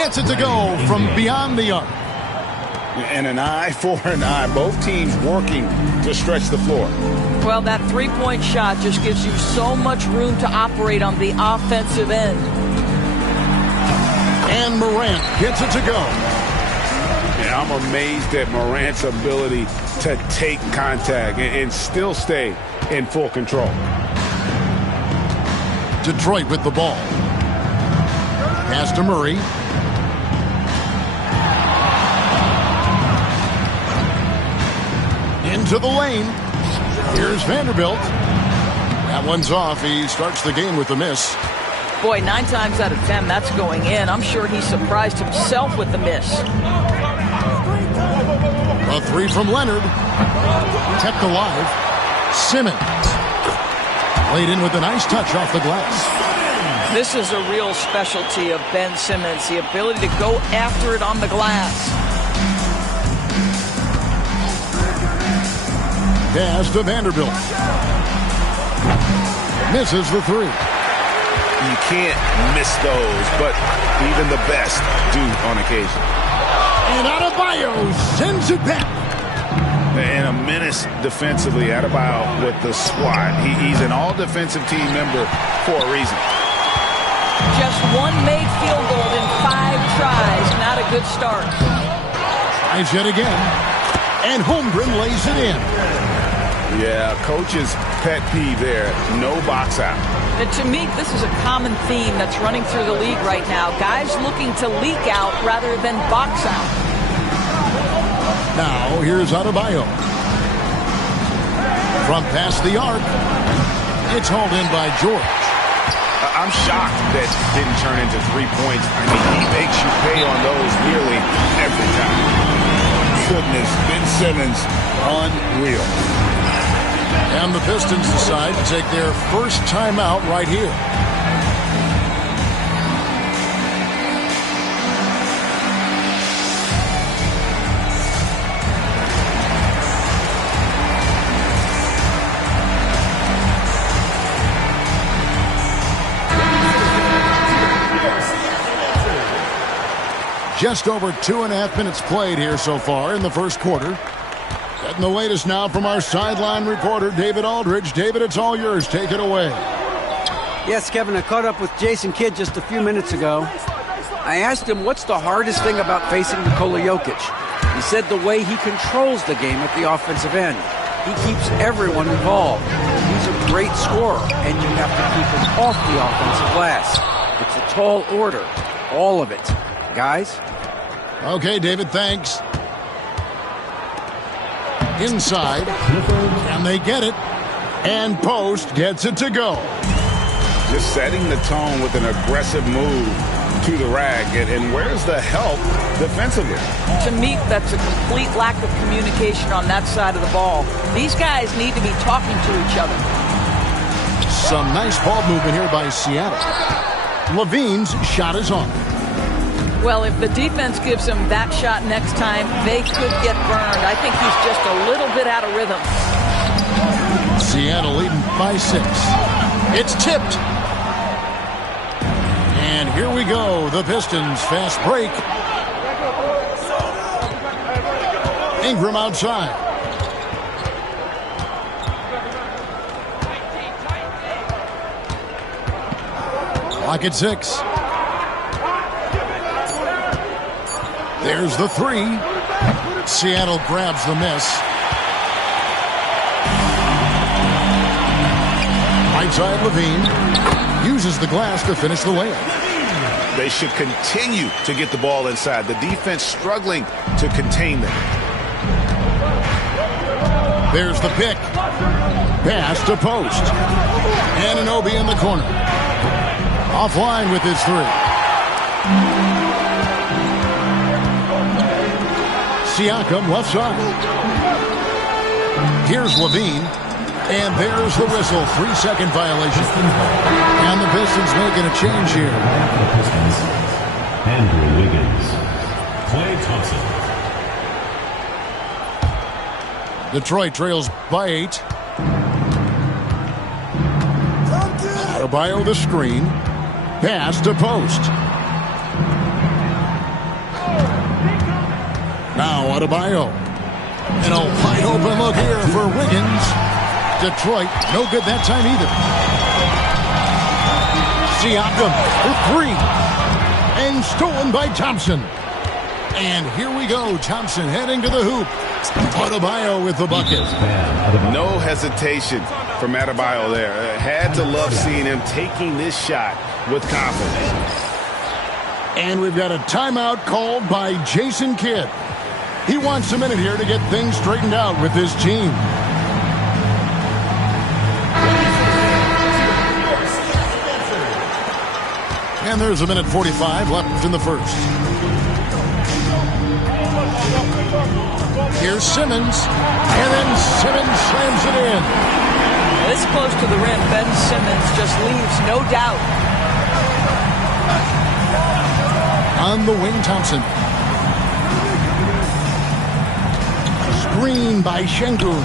Gets it to go from beyond the arc. And an eye for an eye. Both teams working to stretch the floor. Well, that three-point shot just gives you so much room to operate on the offensive end. And Morant gets it to go. Yeah, I'm amazed at Morant's ability to take contact and still stay in full control. Detroit with the ball. Pass to Murray. Into the lane. Here's Vanderbilt. That one's off. He starts the game with a miss. Boy, 9 times out of 10, that's going in. I'm sure he surprised himself with the miss. A three from Leonard. Kept alive. Simmons. Played in with a nice touch off the glass. This is a real specialty of Ben Simmons, the ability to go after it on the glass. Pass to Vanderbilt. Misses the three. You can't miss those, but even the best do on occasion. And Adebayo sends it back. And a menace defensively. Adebayo with the squad. He's an all-defensive team member for a reason. Just one made field goal in 5 tries. Not a good start. Tries yet again. And Holmgren lays it in. Yeah, coach's pet peeve there. No box out. And to me, this is a common theme that's running through the league right now. Guys looking to leak out rather than box out. Now, here's Adebayo. From past the arc. It's hauled in by George. I'm shocked that didn't turn into 3 points. I mean, he makes you pay on those nearly every time. Goodness, Ben Simmons, unreal. And the Pistons decide to take their first timeout right here. Just over 2.5 minutes played here so far in the first quarter. Getting the latest now from our sideline reporter, David Aldridge. David, it's all yours. Take it away. Yes, Kevin, I caught up with Jason Kidd just a few minutes ago. I asked him what's the hardest thing about facing Nikola Jokic. He said the way he controls the game at the offensive end. He keeps everyone involved. He's a great scorer, and you have to keep him off the offensive glass. It's a tall order, all of it. Guys? Okay, David, thanks. Inside, and they get it, and Post gets it to go. Just setting the tone with an aggressive move to the rack, and where's the help defensively? To me, that's a complete lack of communication on that side of the ball. These guys need to be talking to each other. Some nice ball movement here by Seattle. Levine's shot is on. Well, if the defense gives him that shot next time, they could get burned. I think he's just a little bit out of rhythm. Seattle leading by 6. It's tipped. And here we go. The Pistons fast break. Ingram outside. Clock at 6. There's the 3. Seattle grabs the miss. Right side, Levine uses the glass to finish the layup. They should continue to get the ball inside. The defense struggling to contain them. There's the pick. Pass to Post. Anunoby in the corner. Offline with his 3. Siakam left side. Here's Levine. And there's the whistle. 3-second violation. And the Pistons making a change here. Andrew Wiggins. Klay Thompson. Detroit trails by 8. Adebayo the screen. Pass to Post. Now Adebayo. And a wide open look here for Wiggins. Detroit, no good that time either. Siakam for three. And stolen by Thompson. And here we go. Thompson heading to the hoop. Adebayo with the bucket. No hesitation from Adebayo there. Had to love seeing him taking this shot with confidence. And we've got a timeout called by Jason Kidd. He wants a minute here to get things straightened out with his team. And there's a minute 45 left in the first. Here's Simmons. And then Simmons slams it in. This close to the rim, Ben Simmons just leaves no doubt. On the wing, Thompson. Screen by Şengün.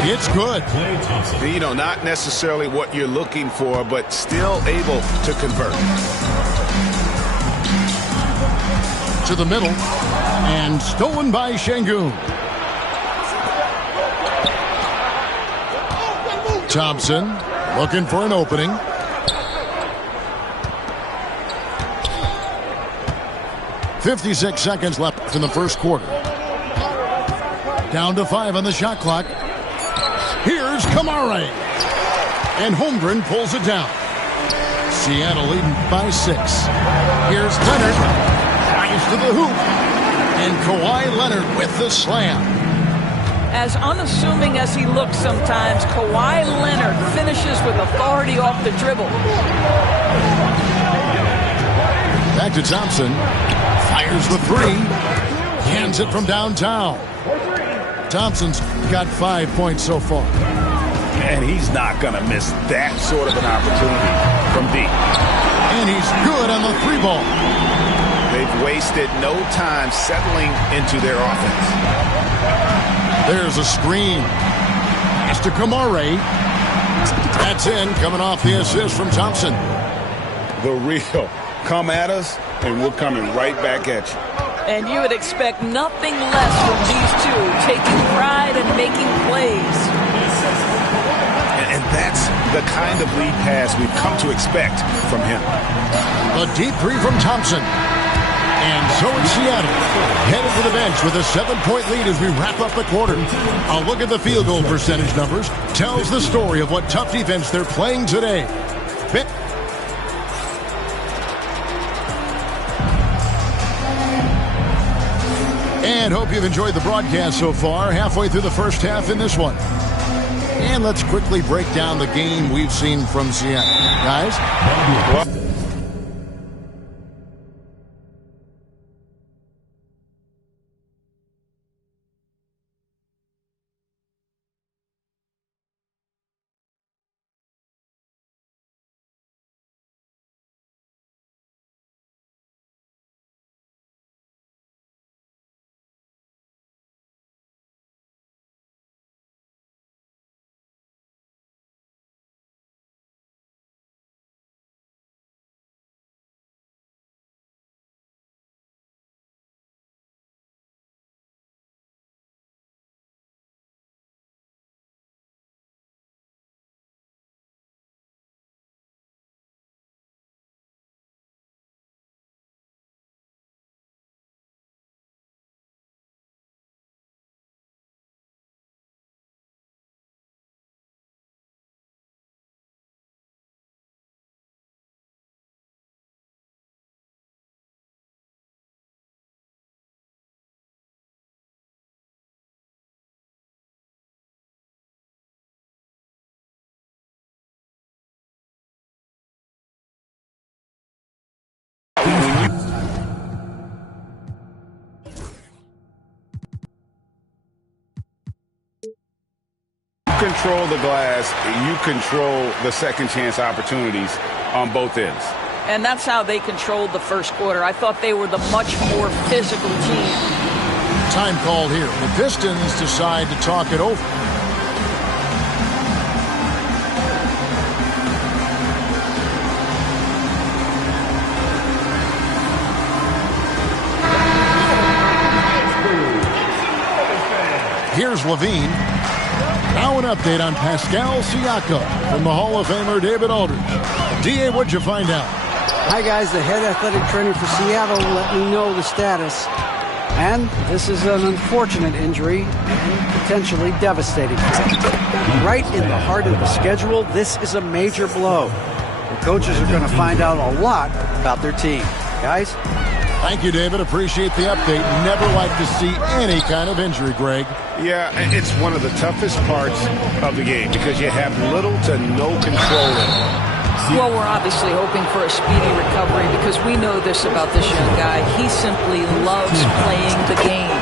It's good. You know, not necessarily what you're looking for, but still able to convert. To the middle. And stolen by Şengün. Thompson looking for an opening. .56 seconds left in the first quarter. Down to 5 on the shot clock. Here's Kamara. And Holmgren pulls it down. Seattle leading by 6. Here's Leonard. Flies to the hoop. And Kawhi Leonard with the slam. As unassuming as he looks sometimes, Kawhi Leonard finishes with authority off the dribble. Back to Thompson. Fires the three. Hands it from downtown. Thompson's got 5 points so far. And he's not going to miss that sort of an opportunity from deep. And he's good on the three ball. They've wasted no time settling into their offense. There's a screen. It's to Kamara. That's in, coming off the assist from Thompson. The real. Come at us, and we're coming right back at you. And you would expect nothing less from these two, taking pride and making plays. And that's the kind of lead pass we've come to expect from him. A deep three from Thompson. And so it's Seattle, headed to the bench with a 7-point lead as we wrap up the quarter. A look at the field goal percentage numbers tells the story of what tough defense they're playing today. And hope you've enjoyed the broadcast so far, halfway through the first half in this one. And let's quickly break down the game we've seen from Seattle. Guys? Control the glass, you control the second chance opportunities on both ends. And that's how they controlled the first quarter. I thought they were the much more physical team. Time called here. The Pistons decide to talk it over. Levine. Now an update on Pascal Siakam from the Hall of Famer David Aldridge. D.A., what'd you find out? Hi, guys. The head athletic trainer for Seattle let me know the status. And this is an unfortunate injury and potentially devastating. Right in the heart of the schedule, this is a major blow. The coaches are going to find out a lot about their team. Guys? Thank you, David. Appreciate the update. Never like to see any kind of injury, Greg. Yeah, it's one of the toughest parts of the game because you have little to no control in it. Well, we're obviously hoping for a speedy recovery because we know this about this young guy. He simply loves playing the game.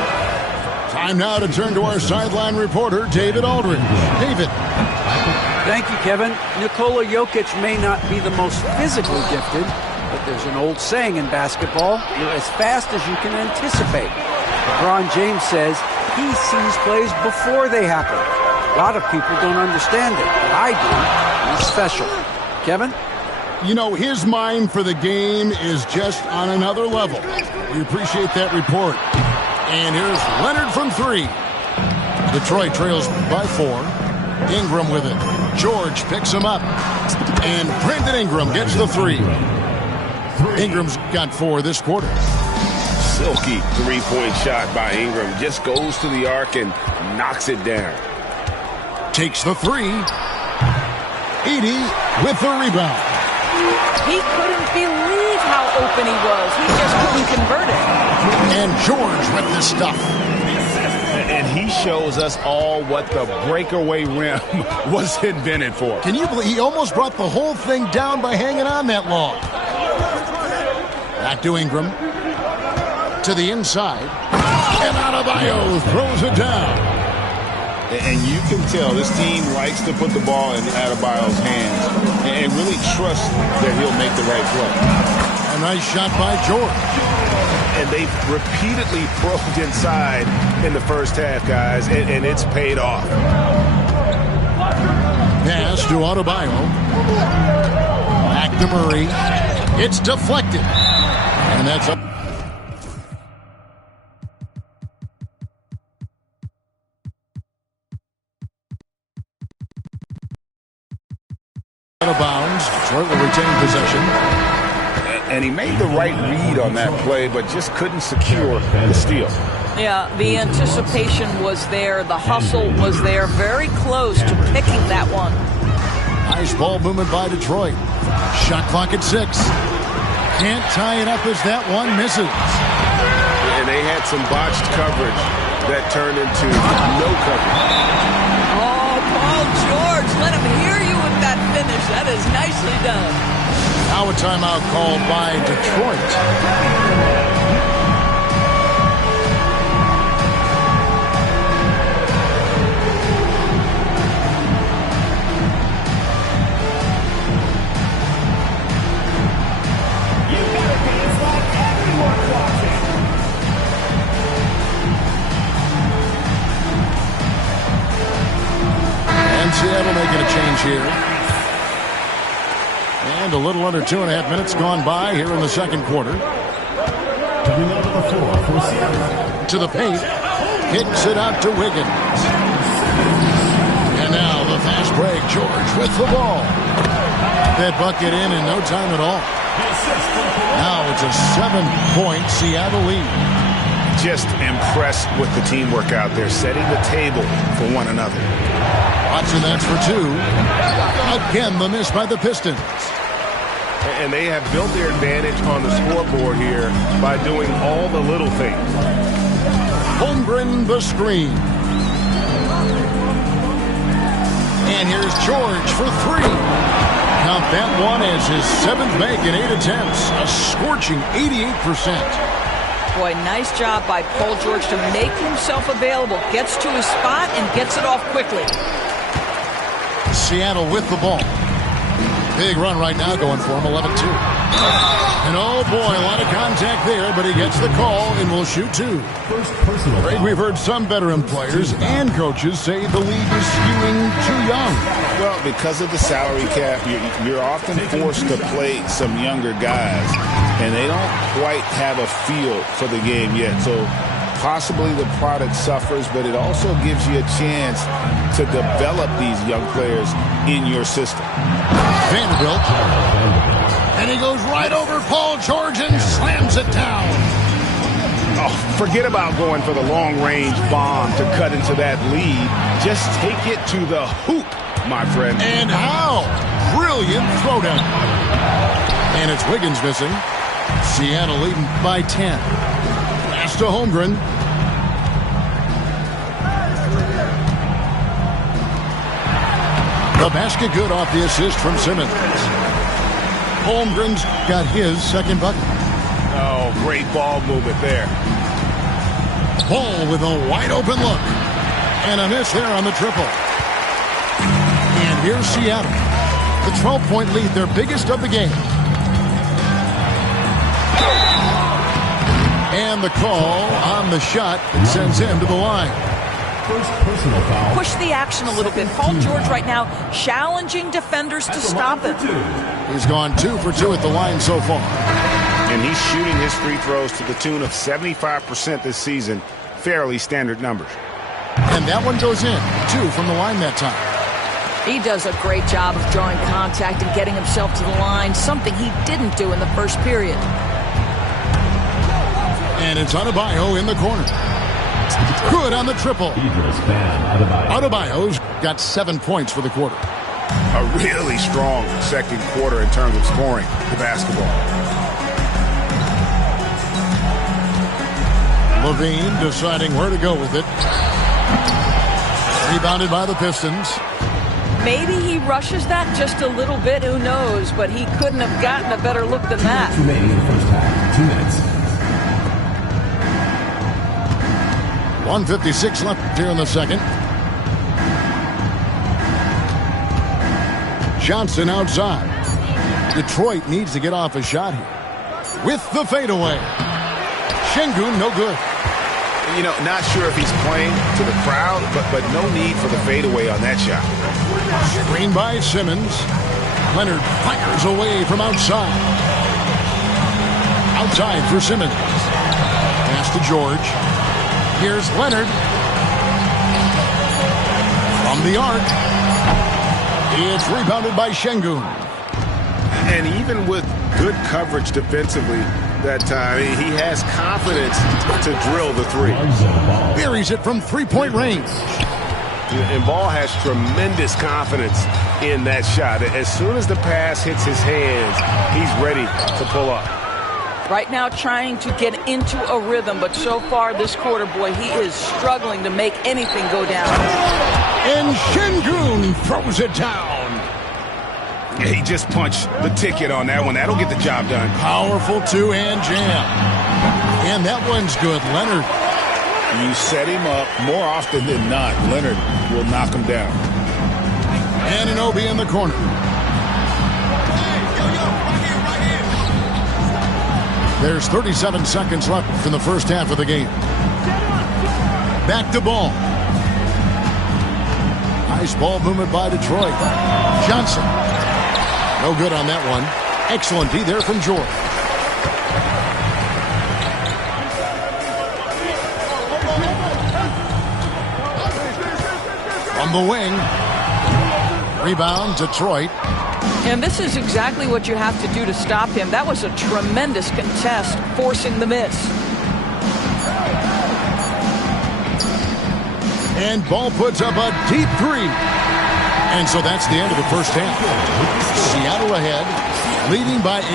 Time now to turn to our sideline reporter, David Aldridge. David. Thank you, Kevin. Nikola Jokic may not be the most physically gifted, but there's an old saying in basketball, you're as fast as you can anticipate. LeBron James says he sees plays before they happen. A lot of people don't understand it, but I do. He's special. Kevin? You know, his mind for the game is just on another level. We appreciate that report. And here's Leonard from 3. Detroit trails by 4. Ingram with it. George picks him up. And Brandon Ingram gets the 3. Ingram's got 4 this quarter. Silky three-point shot by Ingram. Just goes to the arc and knocks it down. Takes the 3. 80 with the rebound. He couldn't believe how open he was. He just couldn't convert it. And George with the stuff. And he shows us all what the breakaway rim was invented for. Can you believe he almost brought the whole thing down by hanging on that long? Back to Ingram. To the inside. And Adebayo throws it down. And you can tell this team likes to put the ball in Adebayo's hands and really trust that he'll make the right play. A nice shot by George. And they've repeatedly probed inside in the first half, guys, and it's paid off. Pass to Adebayo. Back to Murray. It's deflected. And that's up. Out of bounds. Detroit will retain possession. And he made the right read on that play, but just couldn't secure the steal. Yeah, the anticipation was there. The hustle was there. Very close to picking that one. Nice ball movement by Detroit. Shot clock at 6. Can't tie it up as that one misses. And they had some botched coverage that turned into no coverage. Oh, Paul George, let him hear you with that finish. That is nicely done. Now a timeout called by Detroit. Seattle making a change here. And a little under 2.5 minutes gone by here in the second quarter. To the paint. Kicks it out to Wiggins. And now the fast break. George with the ball. That bucket in no time at all. Now it's a 7-point Seattle lead. Just impressed with the teamwork out there, setting the table for one another. Watson, that's for 2. Again, the miss by the Pistons. And they have built their advantage on the scoreboard here by doing all the little things. Holmgren the screen. And here's George for 3. Count that one as his 7th make in 8 attempts. A scorching 88%. Boy, nice job by Paul George to make himself available. Gets to his spot and gets it off quickly. Seattle with the ball. Big run right now going for him, 11-2. And oh boy, a lot of contact there, but he gets the call and will shoot 2. Greg, we've heard some veteran players and coaches say the league is skewing too young. Well, because of the salary cap, you're often forced to play some younger guys, and they don't quite have a feel for the game yet. So Possibly the product suffers, but it also gives you a chance to develop these young players in your system. Vanderbilt. And he goes right over Paul George and slams it down. Oh, forget about going for the long-range bomb to cut into that lead. Just take it to the hoop, my friend. And how? Brilliant throwdown. And it's Wiggins missing. Seattle leading by 10. Pass to Holmgren. The basket good off the assist from Simmons. Holmgren's got his second bucket. Oh, great ball movement there. Ball with a wide open look. And a miss there on the triple. And here's Seattle. The 12-point lead, their biggest of the game. And the call on the shot sends him to the line. First personal foul. Push the action a little bit. Paul George right now challenging defenders to stop it. He's gone 2 for 2 at the line so far. And he's shooting his free throws to the tune of 75% this season. Fairly standard numbers. And that one goes in. 2 from the line that time. He does a great job of drawing contact and getting himself to the line, something he didn't do in the first period. And it's Adebayo in the corner. Good on the triple. Adebayo's got 7 points for the quarter. A really strong second quarter in terms of scoring the basketball. Levine deciding where to go with it. Rebounded by the Pistons. Maybe he rushes that just a little bit, who knows, but he couldn't have gotten a better look than that. Remaining in the first half. 2 minutes. 1:56 left here in the second. Johnson outside. Detroit needs to get off a shot here. With the fadeaway. Şengün, no good. You know, not sure if he's playing to the crowd, but no need for the fadeaway on that shot. Screen by Simmons. Leonard fires away from outside. Outside for Simmons. Pass to George. Here's Leonard. From the arc. It's rebounded by Şengün. And even with good coverage defensively that time, he has confidence to drill the three. Buries it from three-point range. And Ball has tremendous confidence in that shot. As soon as the pass hits his hands, he's ready to pull up. Right now trying to get into a rhythm, but so far this quarter, boy, he is struggling to make anything go down. And Şengün throws it down. Yeah, he just punched the ticket on that one. That'll get the job done. Powerful two-hand jam. And that one's good. Leonard. You set him up more often than not. Leonard will knock him down. Anunoby in the corner. There's 37 seconds left in the first half of the game. Back to Ball. Nice ball movement by Detroit. Johnson. No good on that one. Excellent D there from George. From the wing. Rebound, Detroit. And this is exactly what you have to do to stop him. That was a tremendous contest, forcing the miss. And Ball puts up a deep three. And so that's the end of the first half. Seattle ahead, leading by 8.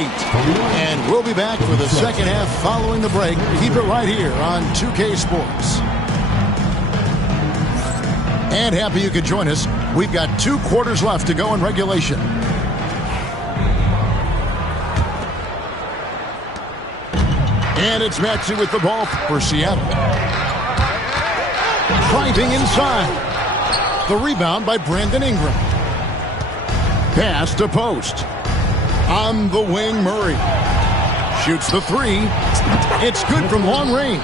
And we'll be back for the second half following the break. Keep it right here on 2K Sports. And happy you could join us. We've got 2 quarters left to go in regulation. And it's Maxey with the ball for Seattle. Driving inside. The rebound by Brandon Ingram. Pass to Post. On the wing, Murray. Shoots the 3. It's good from long range.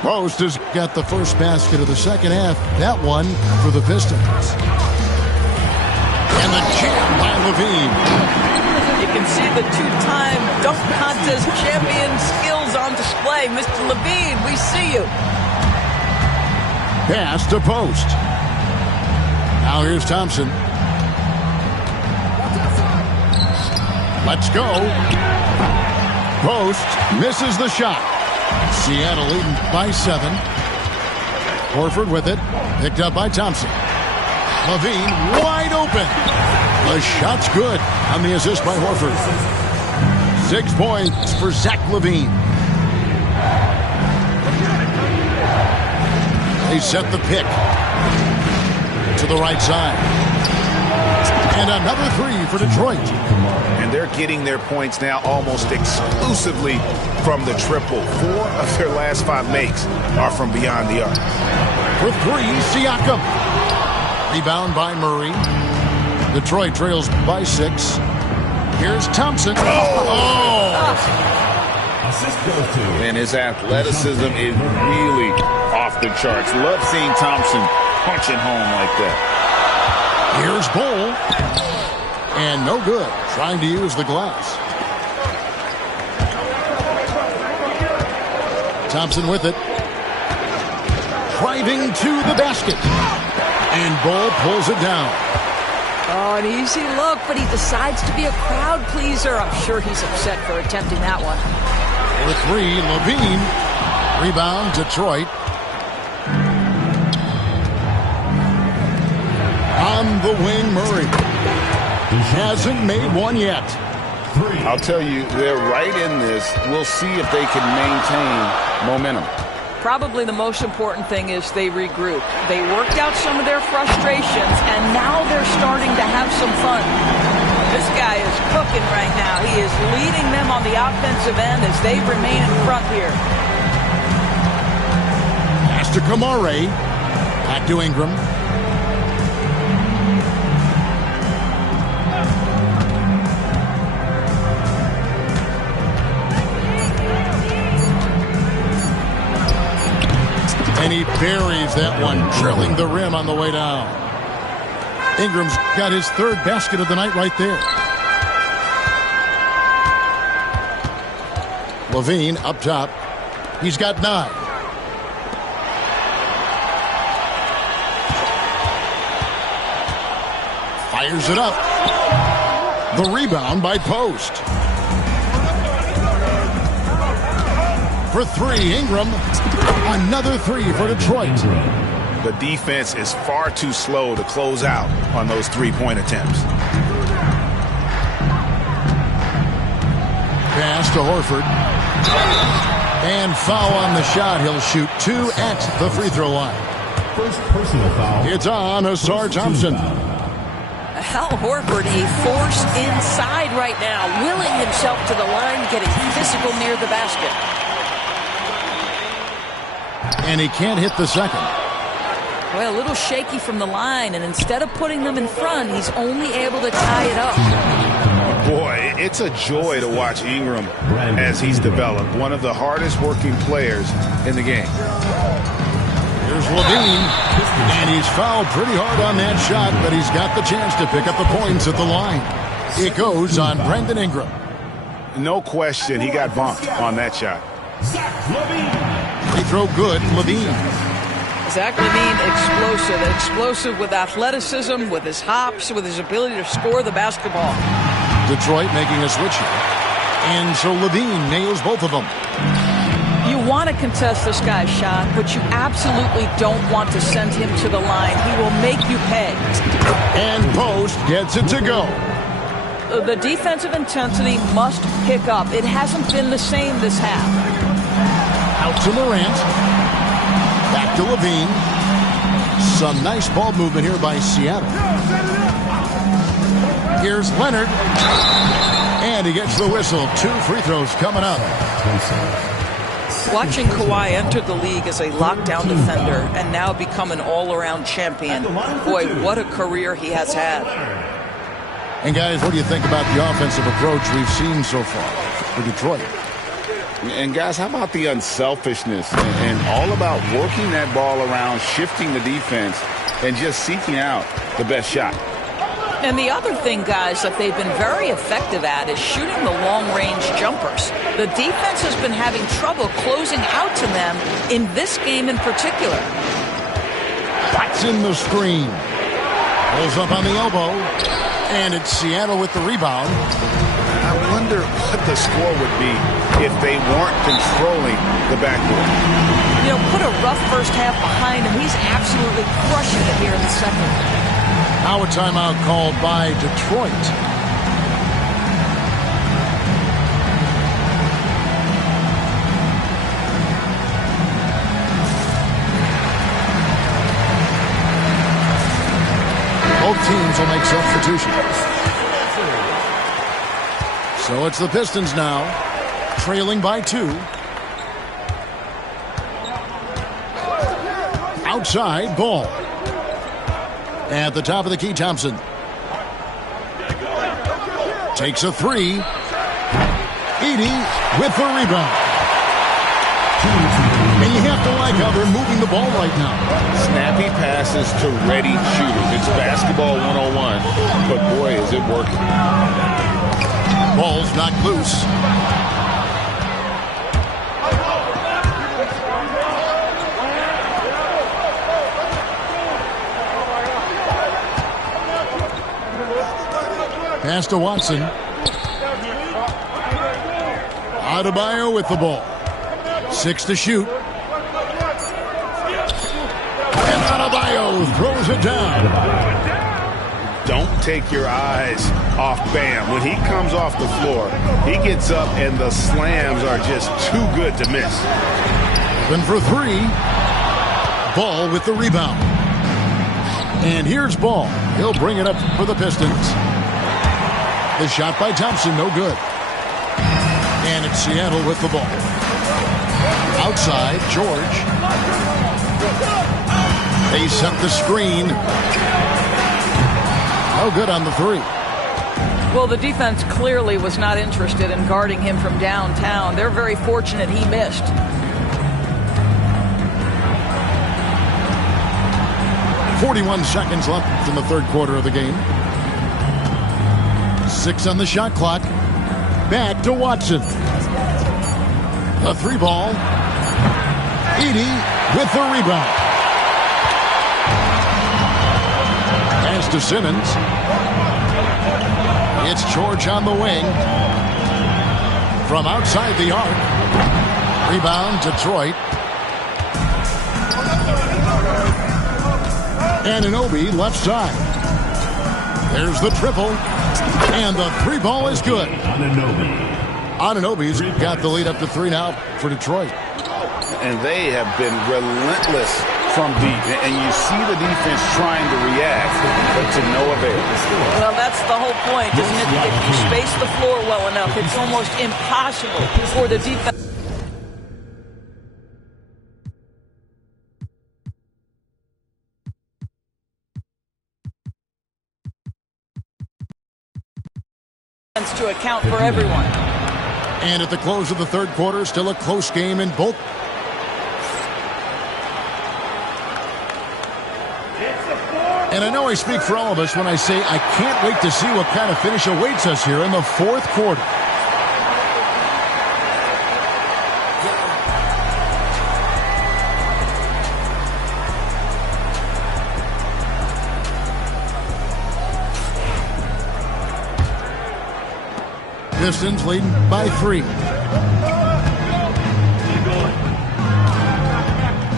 Post has got the first basket of the second half. That one for the Pistons. And the jam by Levine. You can see the 2-time dunk contest champion skills on display. Mr. Levine, we we see you. Pass to Post. Now here's Thompson. Let's go. Post misses the shot. Seattle leading by 7. Horford with it. Picked up by Thompson. LaVine wide open. The shot's good on the assist by Horford. 6 points for Zach LaVine. They set the pick to the right side. And another 3 for Detroit. And they're getting their points now almost exclusively from the triple. 4 of their last 5 makes are from beyond the arc. For 3, Siakam. Rebound by Murray. Detroit trails by 6. Here's Thompson. Assist goes to. And his athleticism is really off the charts. Love seeing Thompson punching home like that. Here's Bull. And no good. Trying to use the glass. Thompson with it. Driving to the basket. And Bull pulls it down. Oh, an easy look, but he decides to be a crowd pleaser. I'm sure he's upset for attempting that one. For 3, LaVine. Rebound, Detroit. On the wing, Murray. Hasn't made one yet. I'll tell you, they're right in this. We'll see if they can maintain momentum. Probably the most important thing is they regroup. They worked out some of their frustrations, and now they're starting to have some fun. This guy is cooking right now. He is leading them on the offensive end as they remain in front here. Pass to Kamare. Back to Ingram. And he buries that one, drilling the rim on the way down. Ingram's got his 3rd basket of the night right there. LaVine up top. He's got 9. Fires it up. The rebound by Post. For 3, Ingram. Another 3 for Detroit. The defense is far too slow to close out on those 3-point attempts. Pass to Horford. And foul on the shot. He'll shoot 2 at the free throw line. First personal foul. It's on Asar Thompson. Al Horford, a force inside right now, willing himself to the line, getting physical near the basket. And he can't hit the second. Well, a little shaky from the line, and instead of putting them in front, he's only able to tie it up. Boy, it's a joy to watch Ingram as he's developed. One of the hardest working players in the game. Here's LaVine. And he's fouled pretty hard on that shot, but he's got the chance to pick up the points at the line. It goes on Brandon Ingram. No question, he got bumped on that shot. Zach LaVine. Free throw good, LaVine. Zach LaVine, explosive with athleticism, with his hops, with his ability to score the basketball. Detroit making a switch here. And so LaVine nails both of them. You want to contest this guy's shot, but you absolutely don't want to send him to the line. He will make you pay. And Post gets it to go. The defensive intensity must pick up. It hasn't been the same this half. Out to Morant. Back to LaVine. Some nice ball movement here by Seattle. Here's Leonard. And he gets the whistle. 2 free throws coming up. Watching Kawhi enter the league as a lockdown defender and now become an all-around champion. Boy, what a career he has had. And guys, what do you think about the offensive approach we've seen so far for Detroit? And guys, how about the unselfishness and all about working that ball around, shifting the defense, and just seeking out the best shot? And the other thing, guys, that they've been very effective at is shooting the long-range jumpers. The defense has been having trouble closing out to them in this game in particular. That's in the screen. Pulls up on the elbow. And it's Seattle with the rebound. I wonder what the score would be if they weren't controlling the backcourt. You know, put a rough first half behind him. He's absolutely crushing it here in the second. Now a timeout called by Detroit. Both teams will make substitutions. So it's the Pistons now, trailing by 2. Outside, Ball. At the top of the key, Thompson. Takes a 3. Edey with the rebound. And you have to like how they're moving the ball right now. Snappy passes to ready shooters. It's basketball 101, but boy, is it working. Ball's knocked loose. Pass to Watson. Adebayo with the ball. 6 to shoot. And Adebayo throws it down. Don't take your eyes off Bam. When he comes off the floor, he gets up and the slams are just too good to miss. Open for 3. Ball with the rebound. And here's Ball. He'll bring it up for the Pistons. The shot by Thompson, no good. And it's Seattle with the ball. Outside, George. They set the screen. No good on the 3. Well, the defense clearly was not interested in guarding him from downtown. They're very fortunate he missed. .41 seconds left in the third quarter of the game. 6 on the shot clock. Back to Watson. A 3 ball. Edey with the rebound. Pass to Simmons. It's George on the wing. From outside the arc. Rebound, Detroit. Anunoby left side. There's the triple. And the 3 ball is good. Anunoby's got the lead up to 3 now for Detroit. And they have been relentless from deep. And you see the defense trying to react, but to no avail. Well, that's the whole point, isn't it? If you space the floor well enough, it's almost impossible for the defense. To account for everyone. And at the close of the third quarter, still a close game in both. And I know I speak for all of us when I say I can't wait to see what kind of finish awaits us here in the fourth quarter. Pistons leading by 3.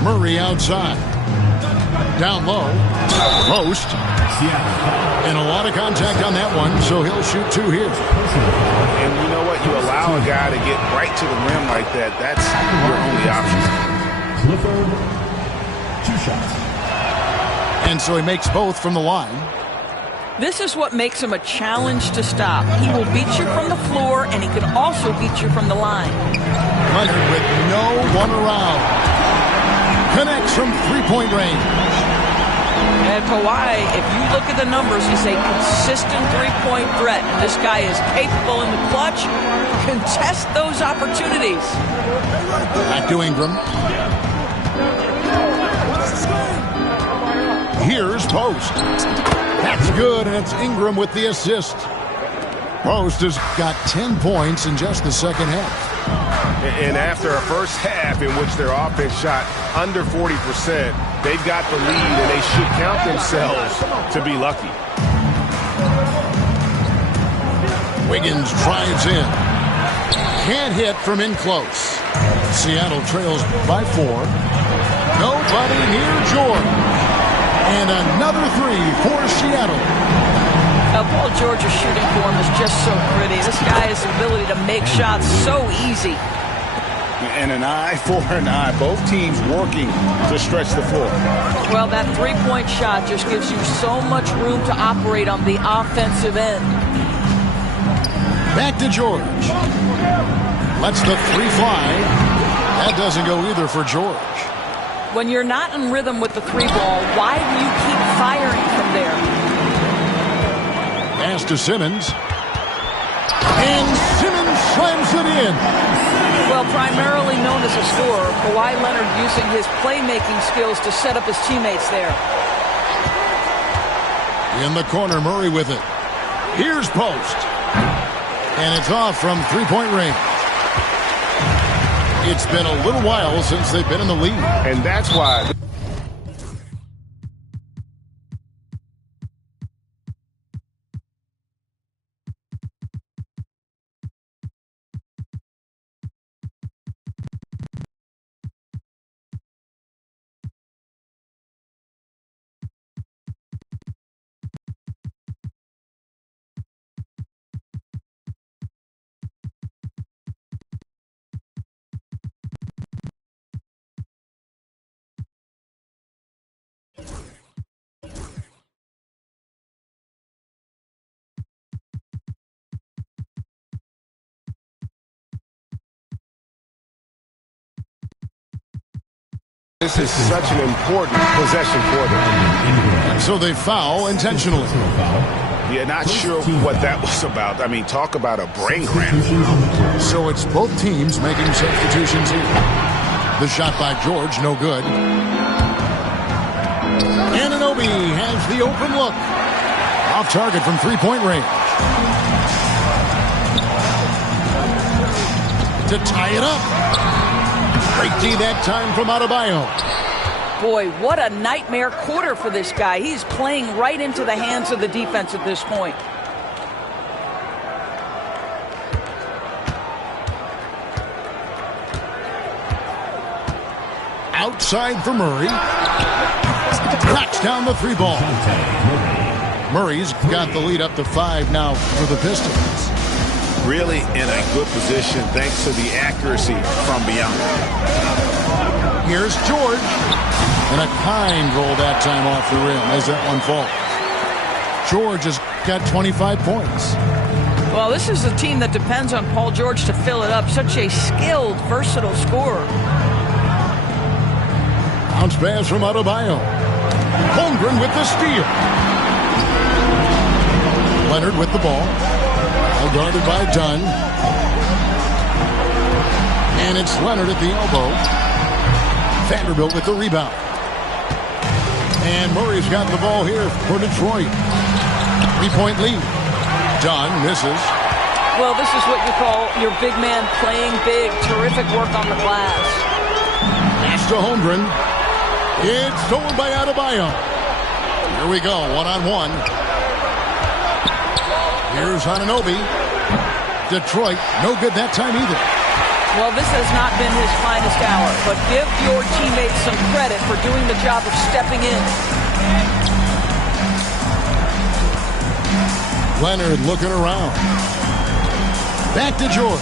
Murray outside. Down low. Post. And a lot of contact on that one, so he'll shoot 2 here. And you know what? You allow a guy to get right to the rim like that. That's your only option. Clifford, 2 shots. And so he makes both from the line. This is what makes him a challenge to stop. He will beat you from the floor, and he can also beat you from the line. Leonard with no one around. Connects from 3-point range. And Kawhi, if you look at the numbers, he's a consistent 3-point threat. And this guy is capable in the clutch. Contest those opportunities. Back to Ingram. Here's Post. That's good, and it's Ingram with the assist. Post has got 10 points in just the second half. And after a first half in which their offense shot under 40%, they've got the lead, and they should count themselves to be lucky. Wiggins drives in. Can't hit from in close. Seattle trails by 4. Nobody near George. And another 3 for Seattle. Paul George's shooting form is just so pretty. This guy has the ability to make shots so easy. And an eye for an eye. Both teams working to stretch the floor. Well, that three-point shot just gives you so much room to operate on the offensive end. Back to George. Lets the 3 fly. That doesn't go either for George. When you're not in rhythm with the 3 ball, why do you keep firing from there? Pass to Simmons. And Simmons slams it in. Well, primarily known as a scorer, Kawhi Leonard using his playmaking skills to set up his teammates there. In the corner, Murray with it. Here's Post. And it's off from 3-point range. It's been a little while since they've been in the lead. And that's why... This is such an important possession for them. So they foul intentionally. Yeah, not sure what that was about. I mean, talk about a brain cramp. So it's both teams making substitutions here. The shot by George, no good. Anunoby has the open look. Off target from 3-point range. To tie it up. Great D that time from Adebayo. Boy, what a nightmare quarter for this guy. He's playing right into the hands of the defense at this point. Outside for Murray. Cracks down the 3 ball. Murray's got the lead up to 5 now for the Pistons. Really in a good position thanks to the accuracy from beyond. Here's George. And a kind roll that time off the rim as that one falls. George has got 25 points. Well, this is a team that depends on Paul George to fill it up. Such a skilled, versatile scorer. Bounce pass from Adebayo. Holmgren with the steal. Leonard with the ball. Guarded by Dunn. And it's Leonard at the elbow. Vanderbilt with the rebound. And Murray's got the ball here for Detroit. 3-point lead. Dunn misses. Well, this is what you call your big man playing big. Terrific work on the glass. Pass to Holmgren. It's stolen by Adebayo. Here we go, one-on-one. Here's Anunoby. Detroit, no good that time either. Well, this has not been his finest hour, but give your teammates some credit for doing the job of stepping in. Leonard looking around. Back to George.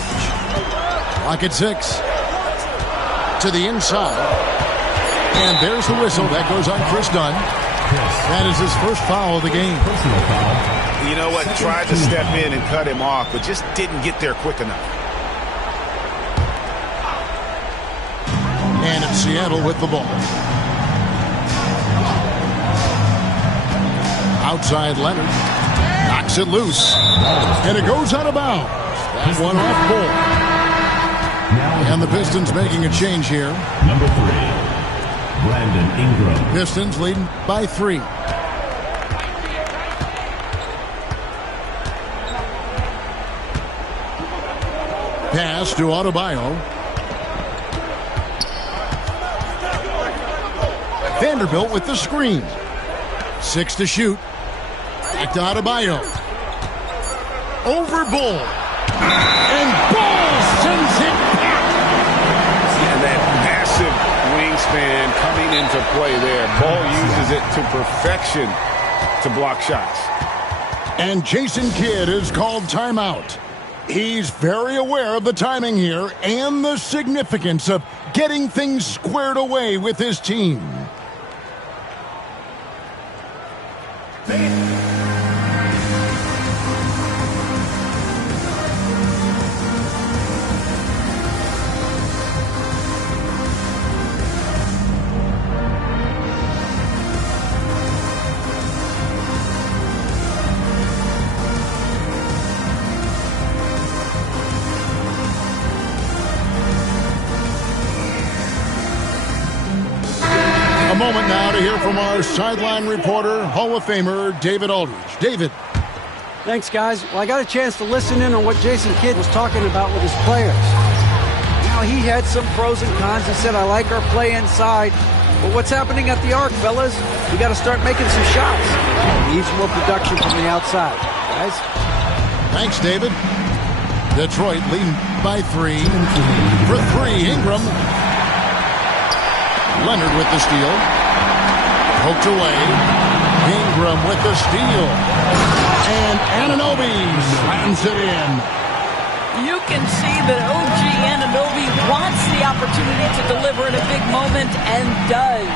Clock at 6. To the inside. And there's the whistle. That goes on Chris Dunn. That is his first foul of the game. Personal foul. You know what? Tried to step in and cut him off, but just didn't get there quick enough. And it's Seattle with the ball. Outside Leonard. Knocks it loose. And it goes out of bounds. That one off ball. And the Pistons making a change here. Number 3, Brandon Ingram. Pistons leading by 3. Pass to Adebayo. Vanderbilt with the screen. 6 to shoot. Back to Adebayo. Over Bull. And Bull sends it back. And that massive wingspan coming into play there. Bull uses it to perfection to block shots. And Jason Kidd is called timeout. He's very aware of the timing here and the significance of getting things squared away with his team. A moment now to hear from our sideline reporter, Hall of Famer David Aldridge. David. Thanks, guys. Well, I got a chance to listen in on what Jason Kidd was talking about with his players. Now, he had some pros and cons. He said, I like our play inside. But what's happening at the arc, fellas? We got to start making some shots. Needs more production from the outside. Guys? Thanks, David. Detroit leading by 3. For 3, Ingram. Leonard with the steal. Poked away. Ingram with the steal. And Anunoby slams it in. You can see that OG Anunoby wants the opportunity to deliver in a big moment and does.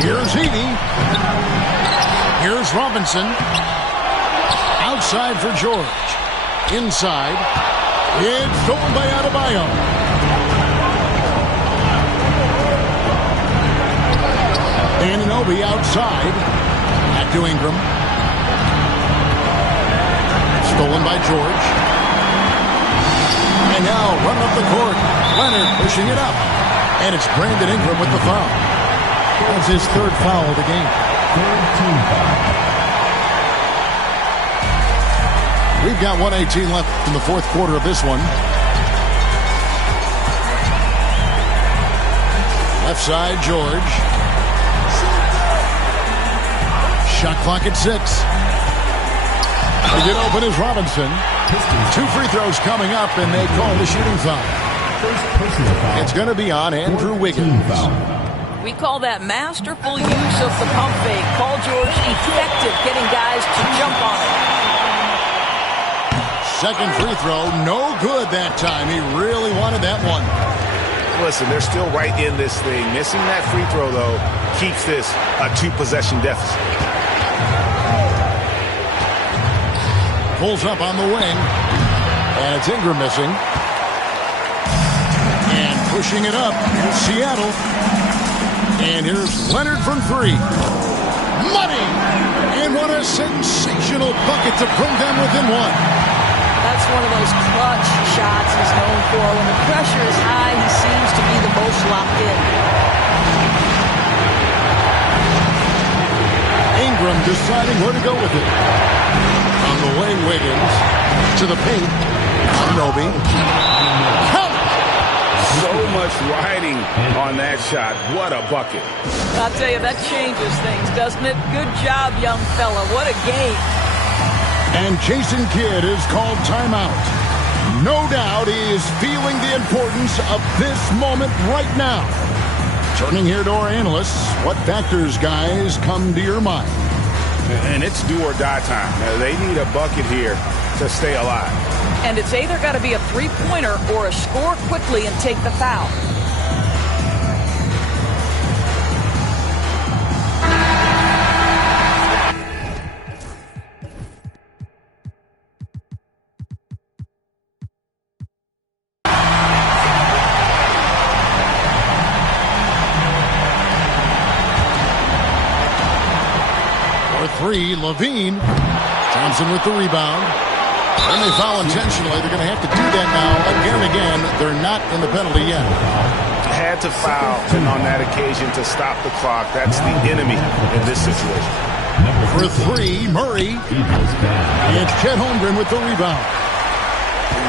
Here's Edey. Here's Robinson. Outside for George. Inside. It's stolen by Adebayo. Anunoby outside. Back to Ingram. Stolen by George. And now run up the court. Leonard pushing it up. And it's Brandon Ingram with the foul. That's his 3rd foul of the game. 3rd team foul. We've got 1:18 left in the 4th quarter of this one. Left side, George. Shot clock at 6. To get open is Robinson. 2 free throws coming up, and they call the shooting foul. First personal foul. It's going to be on Andrew Wiggins. We call that masterful use of the pump fake. Paul George effective getting guys to jump on it. Second free throw, no good that time. He really wanted that one. Listen, they're still right in this thing. Missing that free throw, though, keeps this a 2-possession deficit. Pulls up on the wing. And it's Ingram missing. And pushing it up. Seattle. And here's Leonard from 3. Money! And what a sensational bucket to bring them within 1. That's one of those clutch shots he's known for. When the pressure is high, he seems to be the most locked in. Ingram deciding where to go with it. On the way, Wiggins. To the paint. Anunoby. Count! So much riding on that shot. What a bucket. I'll tell you, that changes things, doesn't it? Good job, young fella. What a game. And Jason Kidd is called timeout. No doubt he is feeling the importance of this moment right now. Turning here to our analysts, what factors, guys, come to your mind? And it's do or die time. They need a bucket here to stay alive. And it's either got to be a three-pointer or a score quickly and take the foul. Three, Levine. Thompson with the rebound. When they foul intentionally, they're going to have to do that now again and again. They're not in the penalty yet. Had to foul, and on that occasion to stop the clock. That's the enemy in this situation. For three, Murray. It's Chet Holmgren with the rebound.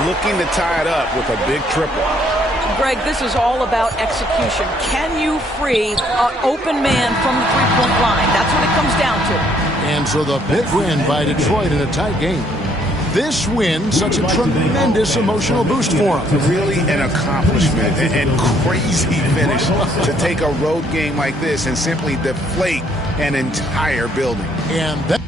looking to tie it up with a big triple. Greg, this is all about execution. Can you free an open man from the three-point line? That's what it comes down to. And so the big win by Detroit in a tight game. This win, such a tremendous emotional boost for them. Really an accomplishment and crazy finish to take a road game like this and simply deflate an entire building. And that